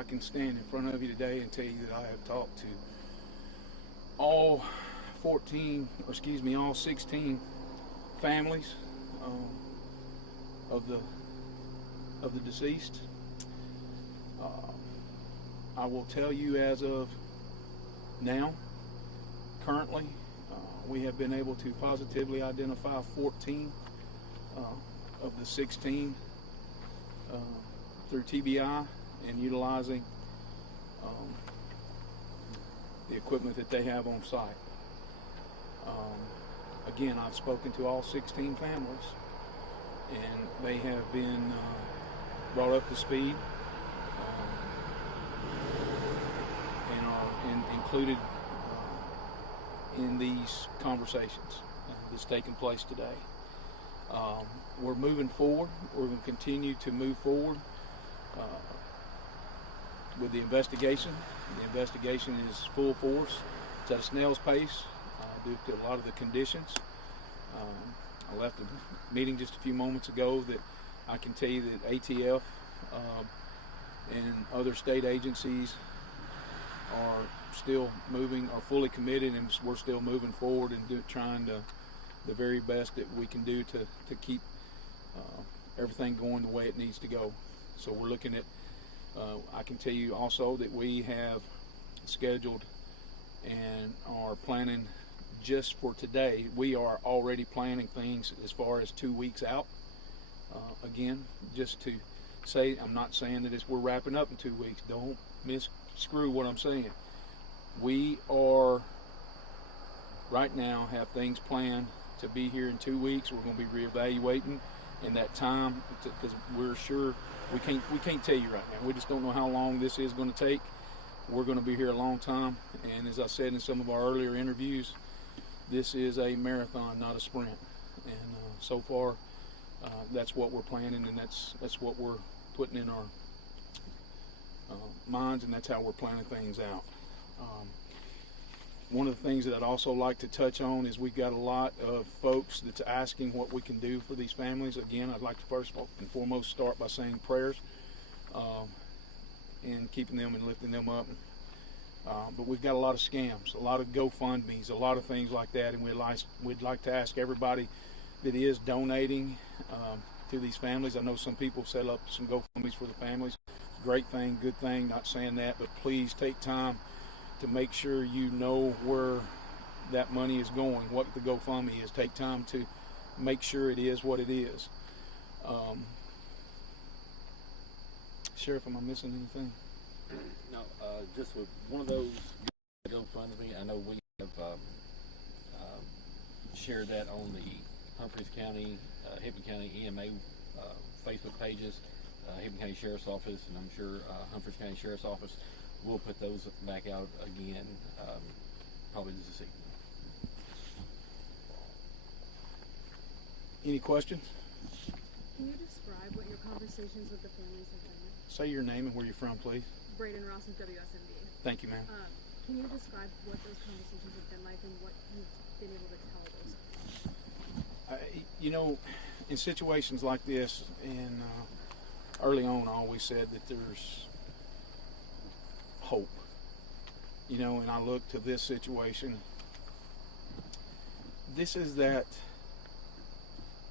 I can stand in front of you today and tell you that I have talked to all 16 families of the deceased. I will tell you, as of now, currently, we have been able to positively identify 14 of the 16 through TBI and utilizing the equipment that they have on site. Again, I've spoken to all 16 families, and they have been brought up to speed and are included in these conversations that's taking place today. We're moving forward. We're going to continue to move forward with the investigation. The investigation is full force. It's at a snail's pace due to a lot of the conditions. I left the meeting just a few moments ago that I can tell you that ATF and other state agencies are still moving, are fully committed, and we're still moving forward and trying the very best that we can do to keep everything going the way it needs to go. So we're looking at, I can tell you also that we have scheduled and are planning just for today. We are already planning things as far as 2 weeks out. Again, just to say, I'm not saying that we're wrapping up in 2 weeks. Don't screw what I'm saying. We are right now have things planned to be here in 2 weeks. We're going to be reevaluating in that time because we're sure we can't tell you right now. We just don't know how long this is going to take. We're going to be here a long time, and as I said in some of our earlier interviews, this is a marathon, not a sprint. And so far, that's what we're planning, and that's what we're putting in our minds, and that's how we're planning things out. One of the things that I'd also like to touch on is we've got a lot of folks that's asking what we can do for these families. Again, I'd like to first and foremost start by saying prayers and keeping them and lifting them up. But we've got a lot of scams, a lot of GoFundMes, a lot of things like that, and we'd like to ask everybody that is donating to these families. I know some people set up some GoFundMes for the families. Great thing, good thing, not saying that, but please take time to make sure you know where that money is going, what the GoFundMe is. Take time to make sure it is what it is. Sheriff, am I missing anything? No, just with one of those GoFundMe, I know we have shared that on the Humphreys County, Hibbing County EMA Facebook pages, Hibbing County Sheriff's Office, and I'm sure Humphreys County Sheriff's Office will put those back out again, probably this evening. Any questions? Can you describe what your conversations with the families have been? Say your name and where you're from, please. Braden Ross with WSMD. Thank you, ma'am. Can you describe what those conversations have been like and what you've been able to tell those families? You know, in situations like this, and early on I always said that there's hope. You know, and I look to this situation. This is that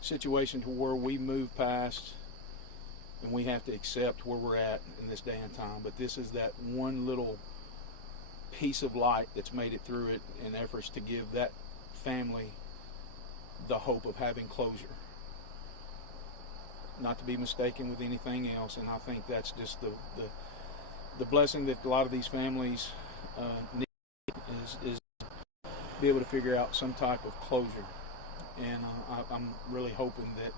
situation to where we move past and we have to accept where we're at in this day and time. But this is that one little piece of light that's made it through it in efforts to give that family the hope of having closure. Not to be mistaken with anything else, and I think that's just the blessing that a lot of these families need is be able to figure out some type of closure. And I'm really hoping that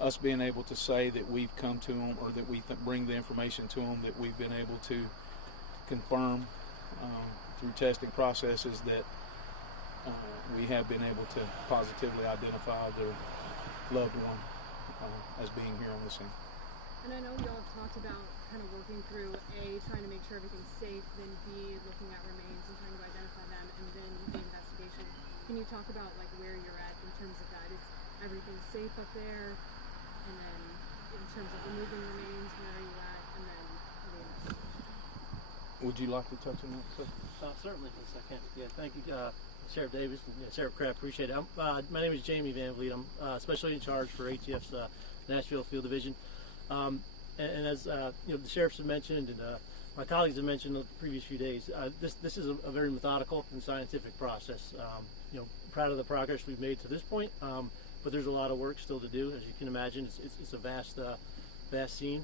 us being able to say that we've come to them, or that we bring the information to them, that we've been able to confirm through testing processes that we have been able to positively identify their loved one as being here on the scene. And I know y'all have talked about kind of working through A, trying to make sure everything's safe, then B, looking at remains and trying to identify them, and then the investigation. Can you talk about like where you're at in terms of that? Is everything safe up there? And then in terms of removing remains, where are you at? And then the investigation. Would you like to touch on that, sir? Certainly, yes, I can. Yeah, thank you, Sheriff Davis and Sheriff Kraft. Appreciate it. My name is Jamie Van Vliet. I'm specially in charge for ATF's Nashville Field Division. And as you know, the sheriffs have mentioned, and my colleagues have mentioned the previous few days, this is a very methodical and scientific process. You know, proud of the progress we've made to this point, but there's a lot of work still to do. As you can imagine, it's a vast scene.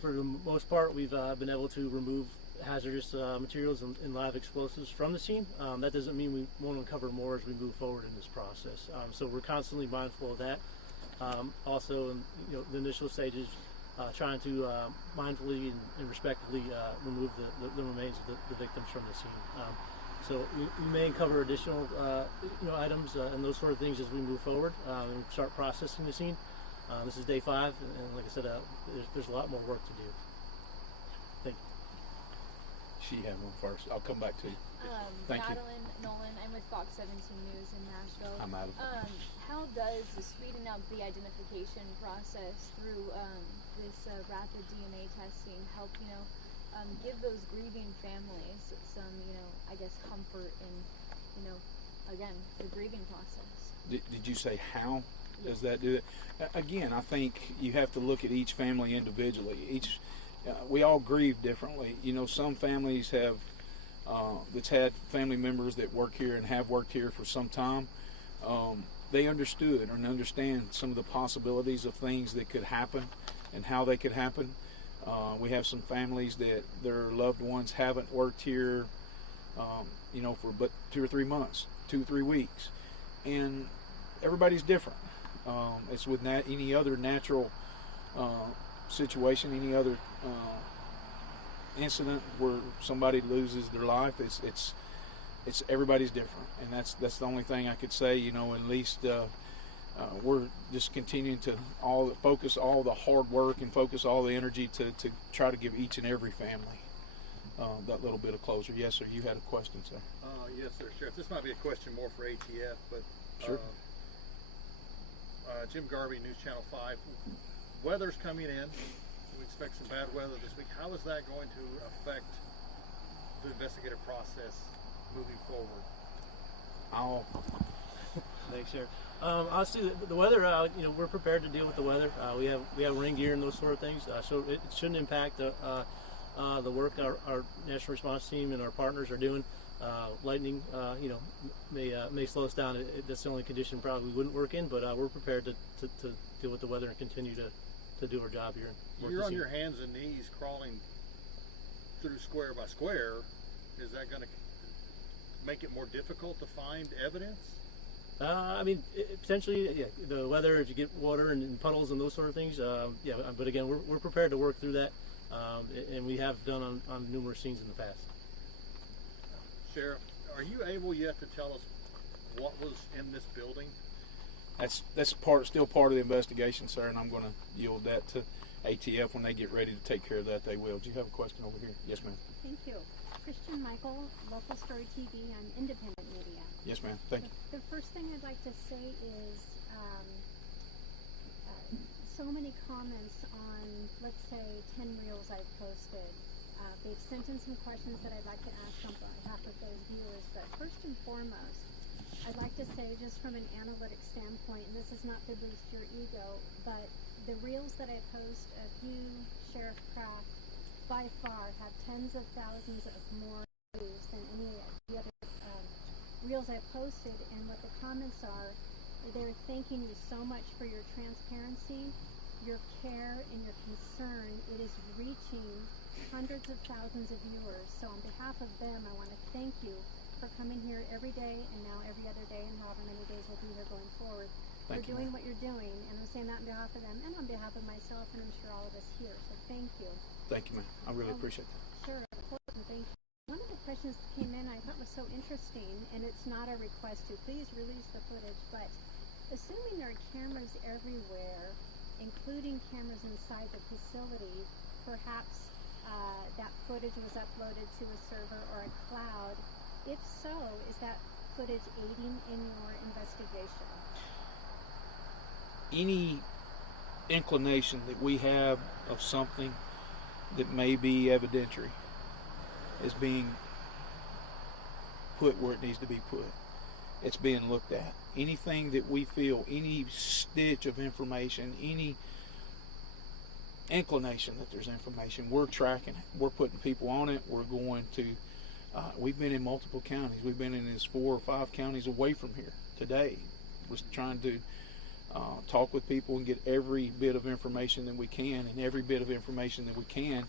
For the most part, we've been able to remove hazardous materials and live explosives from the scene. That doesn't mean we won't uncover more as we move forward in this process. So we're constantly mindful of that. Also, in the initial stages, trying to mindfully and respectfully remove the remains of the victims from the scene. So we may uncover additional items and those sort of things as we move forward and start processing the scene. This is day 5, and like I said, there's a lot more work to do. Thank you. She had one first. I'll come back to you. Thank Madeline Nolan, I'm with Fox 17 News in Nashville. I'm out of How does speeding up the identification process through this rapid DNA testing help, give those grieving families some, I guess, comfort in, again, the grieving process? Did you say how does that do it? Again, I think you have to look at each family individually. We all grieve differently. Some families have that's had family members that work here and have worked here for some time. They understood and understand some of the possibilities of things that could happen and how they could happen. We have some families that their loved ones haven't worked here, for but 2 or 3 months, 2 or 3 weeks, and everybody's different. It's with any other natural situation, any other incident where somebody loses their life. It's everybody's different, and that's the only thing I could say. At least we're just continuing to focus all the hard work and focus all the energy to try to give each and every family that little bit of closure. Yes, sir. You had a question, sir. Yes, sir, Sheriff. This might be a question more for ATF, but sure. Jim Garvey, News Channel 5. Weather's coming in. We expect some bad weather this week. How is that going to affect the investigative process moving forward? Thanks, Sheriff. Honestly, the weather, we're prepared to deal with the weather. We have rain gear and those sort of things, so it shouldn't impact the work our national response team and our partners are doing. Lightning, may slow us down. That's the only condition probably we wouldn't work in, but we're prepared to deal with the weather and continue to do our job here. You're on your hands and knees crawling through square by square. Is that going to make it more difficult to find evidence? Potentially, yeah. The weather, if you get water and puddles and those sort of things, yeah. But again, we're prepared to work through that, and we have done on numerous scenes in the past. Sheriff, are you able yet to tell us what was in this building? That's still part of the investigation, sir, and I'm going to yield that to ATF when they get ready to take care of that. They will. Do you have a question over here? Yes, ma'am. Thank you. Christian Michael, Local Story TV and Independent Media. Yes, ma'am. Thank you. The first thing I'd like to say is so many comments on, let's say, 10 reels I've posted. They've sent in some questions that I'd like to ask on behalf of those viewers, but first and foremost, I'd like to say, just from an analytic standpoint, and this is not to boost your ego, but the reels that I post of you, Sheriff Kraft, by far have tens of thousands of more views than any of the other reels I've posted, and what the comments are, they're thanking you so much for your transparency, your care, and your concern. It is reaching hundreds of thousands of viewers. So on behalf of them, I want to thank you for coming here every day and now every other day and however many days we'll be here going forward. Thank you, doing what you're doing, and I'm saying that on behalf of them and on behalf of myself, and I'm sure all of us here. So thank you. Thank you, ma'am. I really appreciate that. Sure, of course, and thank you. One of the questions that came in I thought was so interesting, and it's not a request to please release the footage, but assuming there are cameras everywhere, including cameras inside the facility, perhaps that footage was uploaded to a server or a cloud. If so, is that footage aiding in your investigation? Any inclination that we have of something that may be evidentiary, is being put where it needs to be put. It's being looked at. Anything that we feel, any stitch of information, any inclination that there's information, we're tracking it. We're putting people on it. We're going to, we've been in multiple counties. We've been in as 4 or 5 counties away from here today. We're trying to talk with people and get every bit of information that we can, and every bit of information that we can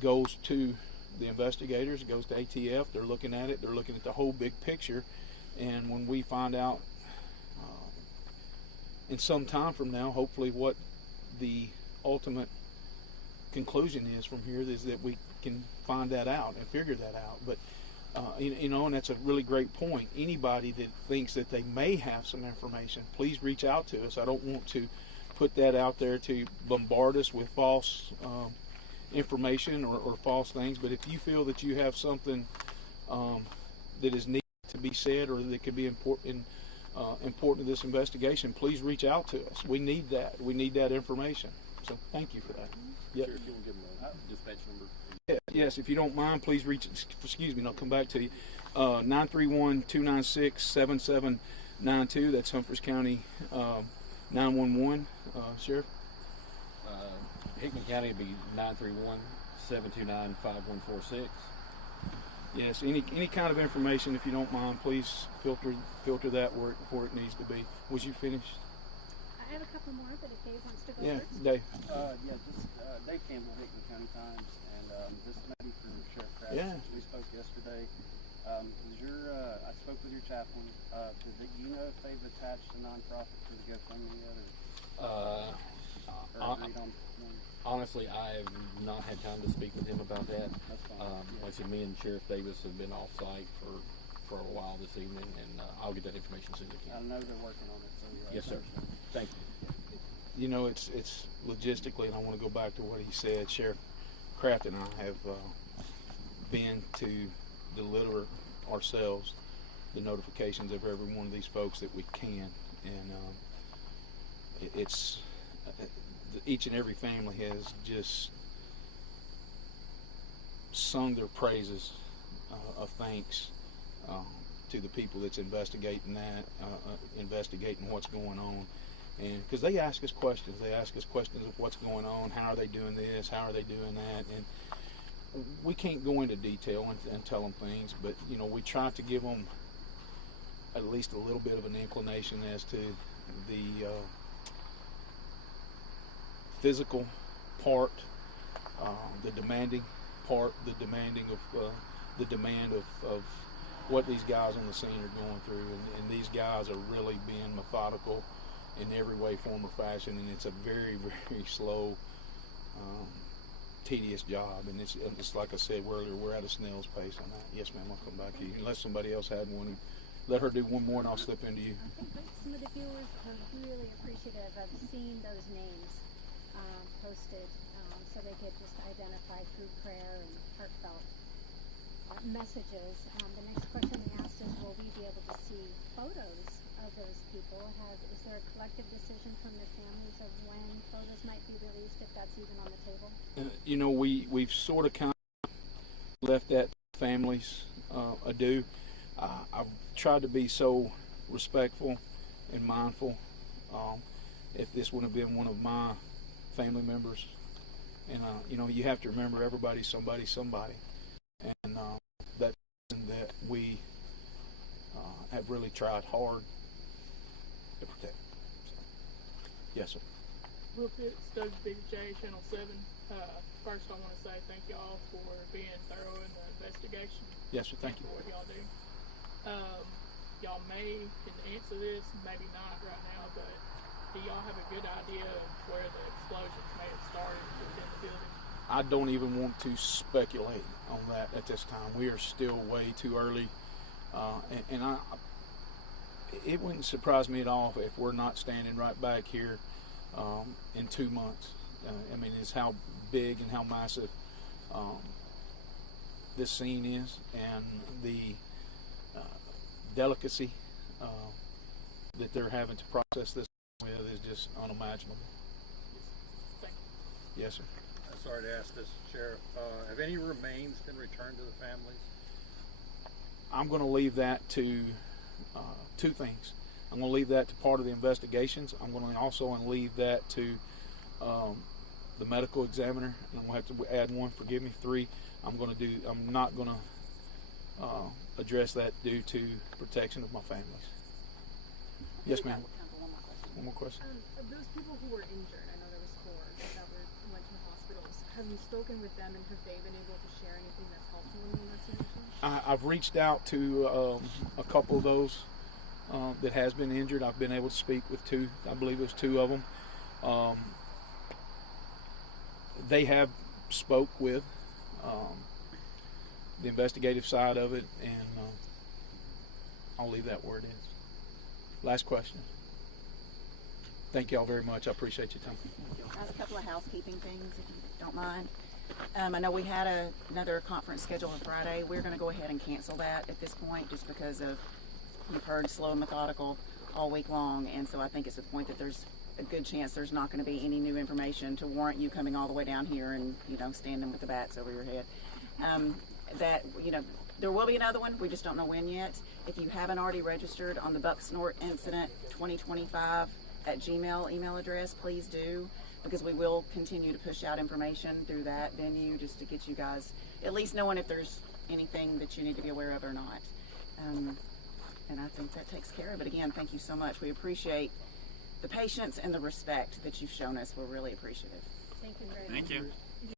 goes to the investigators, it goes to ATF. They're looking at it. They're looking at the whole big picture. And when we find out in some time from now, hopefully what the ultimate conclusion is from here is that we can find that out and figure that out. But you know, and that's a really great point. Anybody that thinks that they may have some information, please reach out to us. I don't want to put that out there to bombard us with false information or false things, but if you feel that you have something that is needed to be said or that could be important to this investigation, please reach out to us. We need that. We need that information. So thank you for that. Yep. Sure, can we give them a dispatch number? Yeah, yes, if you don't mind, please reach. Excuse me, and I'll come back to you. 931-296-7792. That's Humphreys County 911. Sheriff. Hickman County would be 931-729-5146. Yes, any kind of information, if you don't mind, please filter that where it needs to be. Was you finished? I have a couple more, but if Dave wants to go Yeah, first. Dave. Dave Campbell, Hickman County Times, and this may be for Sheriff Kraft. Yeah. We spoke yesterday. I spoke with your chaplain. Do you know if they've attached a nonprofit to the GoFundMe yet, or agreed on one? Honestly, I have not had time to speak with him about that. That's fine. Like I said, me and Sheriff Davis have been off site for a while this evening, and I'll get that information soon as I I can. know they're working on it. So Yes, sir. Thank you. You know, it's logistically, and I want to go back to what he said. Sheriff Kraft and I have been to deliver ourselves the notifications of every one of these folks that we can, and it's each and every family has just sung their praises of thanks to the people that's investigating investigating what's going on. And because they ask us questions of what's going on, how are they doing this, how are they doing that, and we can't go into detail and tell them things, but you know, we try to give them at least a little bit of an inclination as to the physical part, the demanding part, the demand of what these guys on the scene are going through, and these guys are really being methodical in every way, form, or fashion, and it's a very, very slow, tedious job, and it's like I said earlier, we're at a snail's pace on that. Yes, ma'am, I'll come back to you. Unless somebody else had one, let her do one more, and I'll slip into you. I think some of the viewers are really appreciative of seeing those names posted, so they get just identified through prayer and heartfelt messages. The next question they asked is, will we be able to see photos of those people? Is there a collective decision from the families of when photos might be released, if that's even on the table? You know, we've sort of kind of left that to families ado. I've tried to be so respectful and mindful. If this would have been one of my family members, and you know, you have to remember everybody's somebody, and that's something that we have really tried hard to protect. So, yes, sir. Will Pitts, WBJ, Channel 7. First, I want to say thank y'all for being thorough in the investigation. Yes, sir. Thank you. For what y'all do. Y'all may can answer this, maybe not right now, but do y'all have a good idea of where the explosions may have started within the building? I don't even want to speculate on that at this time. We are still way too early, and it wouldn't surprise me at all if we're not standing right back here in 2 months. I mean, it's how big and how massive this scene is, and the delicacy that they're having to process this with is just unimaginable. Thank you. Yes, sir. I'm sorry to ask this, Sheriff. Have any remains been returned to the families? I'm going to leave that to two things. I'm going to leave that to part of the investigations. I'm going to also leave that to the medical examiner, and I'm going to have to add one. Forgive me. 3. I'm not going to address that due to protection of my families. Yes, ma'am. One more question. Of those people who were injured, I know there was 4 that went to hospitals. Have you spoken with them, and have they been able to share anything that's helpful in the investigation? I've reached out to a couple of those that has been injured. I've been able to speak with 2. I believe it was 2 of them. They have spoke with the investigative side of it, and I'll leave that where it is. Last question. Thank y'all very much. I appreciate your time. Ask a couple of housekeeping things, if you don't mind. I know we had another conference scheduled on Friday. We're going to go ahead and cancel that at this point, just because of, you've heard slow and methodical all week long, and so I think it's a point that there's a good chance there's not going to be any new information to warrant you coming all the way down here and, you know, standing with the bats over your head. That, you know, there will be another one. We just don't know when yet. If you haven't already registered on the Bucksnort Incident 2025 at Gmail email address, please do, because we will continue to push out information through that venue just to get you guys at least knowing if there's anything that you need to be aware of or not. And I think that takes care of it. Again, thank you so much. We appreciate the patience and the respect that you've shown us. We're really appreciative. Thank you very much. Thank you.